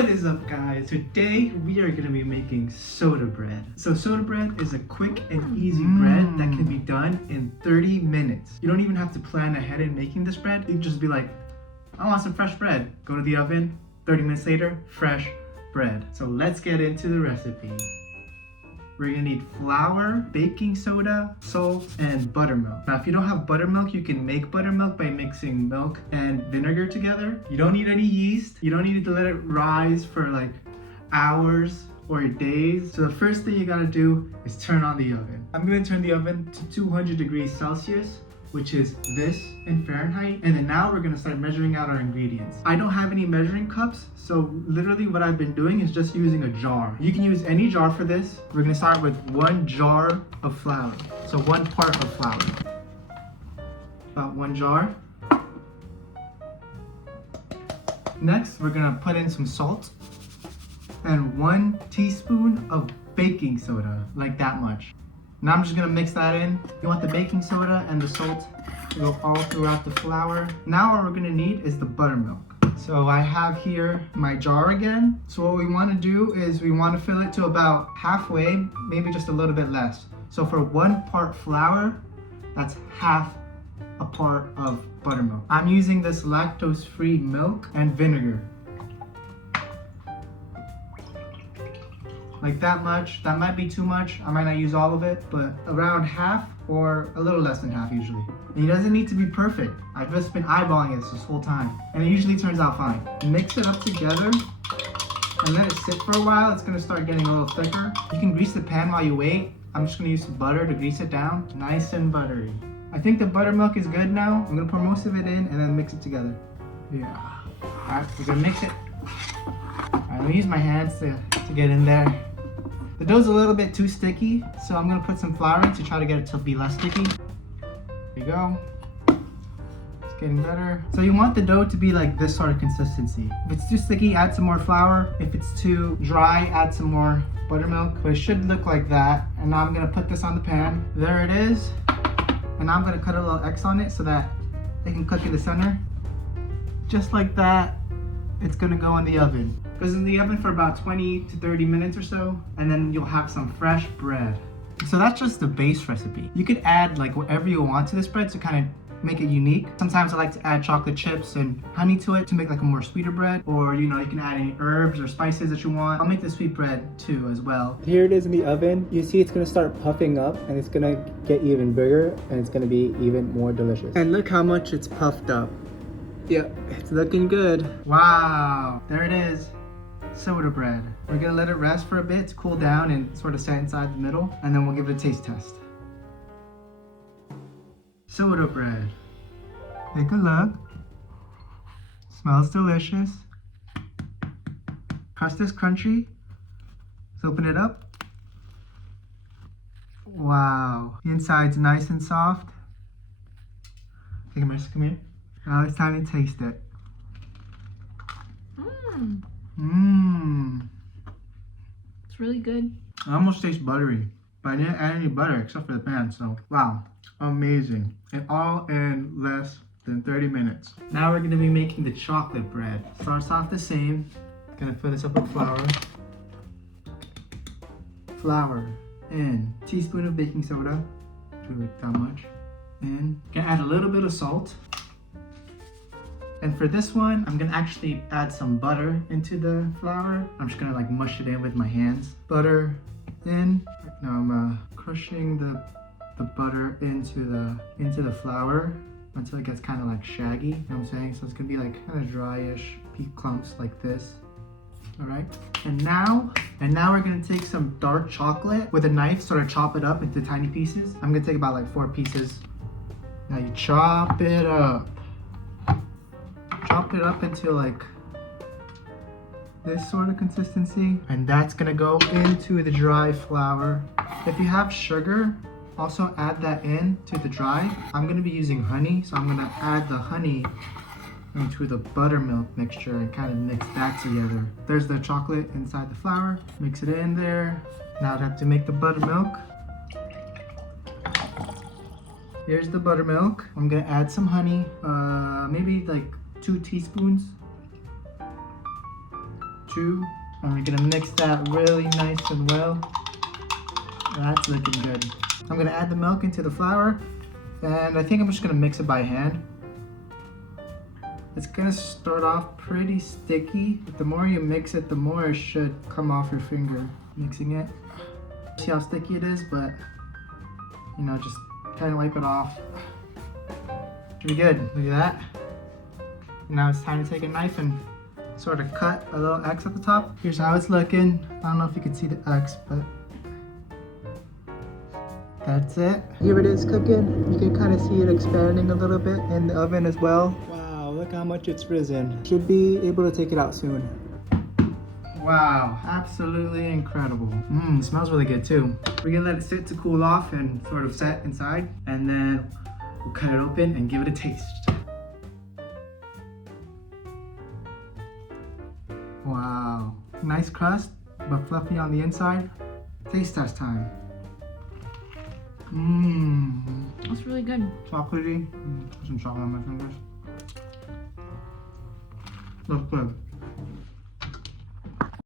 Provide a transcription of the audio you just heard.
What is up, guys? Today we are going to be making soda bread. So soda bread is a quick and easy bread that can be done in 30 minutes. You don't even have to plan ahead in making this bread. You can just be like, I want some fresh bread. Go to the oven, 30 minutes later, fresh bread. So let's get into the recipe. We're gonna need flour, baking soda, salt, and buttermilk. Now, if you don't have buttermilk, you can make buttermilk by mixing milk and vinegar together. You don't need any yeast. You don't need to let it rise for like hours or days. So the first thing you gotta do is turn on the oven. I'm gonna turn the oven to 200 degrees Celsius, which is this in Fahrenheit. And then now we're gonna start measuring out our ingredients. I don't have any measuring cups, so literally what I've been doing is just using a jar. You can use any jar for this. We're gonna start with 1 jar of flour. So 1 part of flour. About 1 jar. Next, we're gonna put in some salt and 1 teaspoon of baking soda, like that much. Now I'm just gonna mix that in. You want the baking soda and the salt to go all throughout the flour. Now what we're gonna need is the buttermilk. So I have here my jar again. So what we wanna do is we wanna fill it to about halfway, maybe just a little bit less. So for 1 part flour, that's half a part of buttermilk. I'm using this lactose-free milk and vinegar. Like that much. That might be too much. I might not use all of it, but around half or a little less than half usually. And it doesn't need to be perfect. I've just been eyeballing this whole time, and it usually turns out fine. Mix it up together and let it sit for a while. It's gonna start getting a little thicker. You can grease the pan while you wait. I'm just gonna use some butter to grease it down. Nice and buttery. I think the buttermilk is good now. I'm gonna pour most of it in and then mix it together. Yeah. All right, we're gonna mix it. I'm gonna use my hands to get in there. The dough's a little bit too sticky, so I'm gonna put some flour in to try to get it to be less sticky. There you go. It's getting better. So you want the dough to be like this sort of consistency. If it's too sticky, add some more flour. If it's too dry, add some more buttermilk. But it should look like that. And now I'm gonna put this on the pan. There it is. And now I'm gonna cut a little X on it so that it can cook in the center. Just like that, it's gonna go in the oven. Goes in the oven for about 20 to 30 minutes or so, and then you'll have some fresh bread. So that's just the base recipe. You could add like whatever you want to this bread to kind of make it unique. Sometimes I like to add chocolate chips and honey to it to make like a more sweeter bread, or you know, you can add any herbs or spices that you want. I'll make the sweet bread too as well. Here it is in the oven. You see it's gonna start puffing up and it's gonna get even bigger and it's gonna be even more delicious. And look how much it's puffed up. Yep, it's looking good. Wow, there it is. Soda bread. We're gonna let it rest for a bit to cool down and sort of set inside the middle, and then we'll give it a taste test. Soda bread. Take a look. Smells delicious. Crust is crunchy. Let's open it up. Wow. The inside's nice and soft. Hey, Marissa, come here. Now it's time to taste it. It's really good. It almost tastes buttery, but I didn't add any butter except for the pan, so wow, amazing. And all in less than 30 minutes. Now we're gonna be making the chocolate bread. Starts off the same. Gonna fill this up with flour. Flour and teaspoon of baking soda. Do like that much. And gonna add a little bit of salt. And for this one, I'm gonna actually add some butter into the flour. I'm just gonna like mush it in with my hands. Butter in. Now I'm crushing the butter into the flour until it gets kind of like shaggy. You know what I'm saying? So it's gonna be like kind of dryish, peak clumps like this. All right. And now we're gonna take some dark chocolate with a knife, sort of chop it up into tiny pieces. I'm gonna take about like 4 pieces. Now you chop it up. Chop it up into like this sort of consistency, and that's gonna go into the dry flour. If you have sugar, also add that in to the dry. I'm gonna be using honey, so I'm gonna add the honey into the buttermilk mixture and kind of mix that together. There's the chocolate inside the flour. Mix it in there. Now I have to make the buttermilk. Here's the buttermilk. I'm gonna add some honey, maybe like 2 teaspoons. 2. And we're gonna mix that really nice and well. That's looking good. I'm gonna add the milk into the flour, and I think I'm just gonna mix it by hand. It's gonna start off pretty sticky, but the more you mix it, the more it should come off your finger. Mixing it. See how sticky it is, but you know, just kind of wipe it off. Pretty good, look at that. Now it's time to take a knife and sort of cut a little X at the top. Here's how it's looking. I don't know if you can see the X, but that's it. Here it is cooking. You can kind of see it expanding a little bit in the oven as well. Wow, look how much it's risen. Should be able to take it out soon. Wow, absolutely incredible. Smells really good too. We're gonna let it sit to cool off and sort of set inside, and then we'll cut it open and give it a taste. Wow, nice crust, but fluffy on the inside. Taste test time. That's really good. Chocolatey. Put some chocolate on my fingers. Looks good.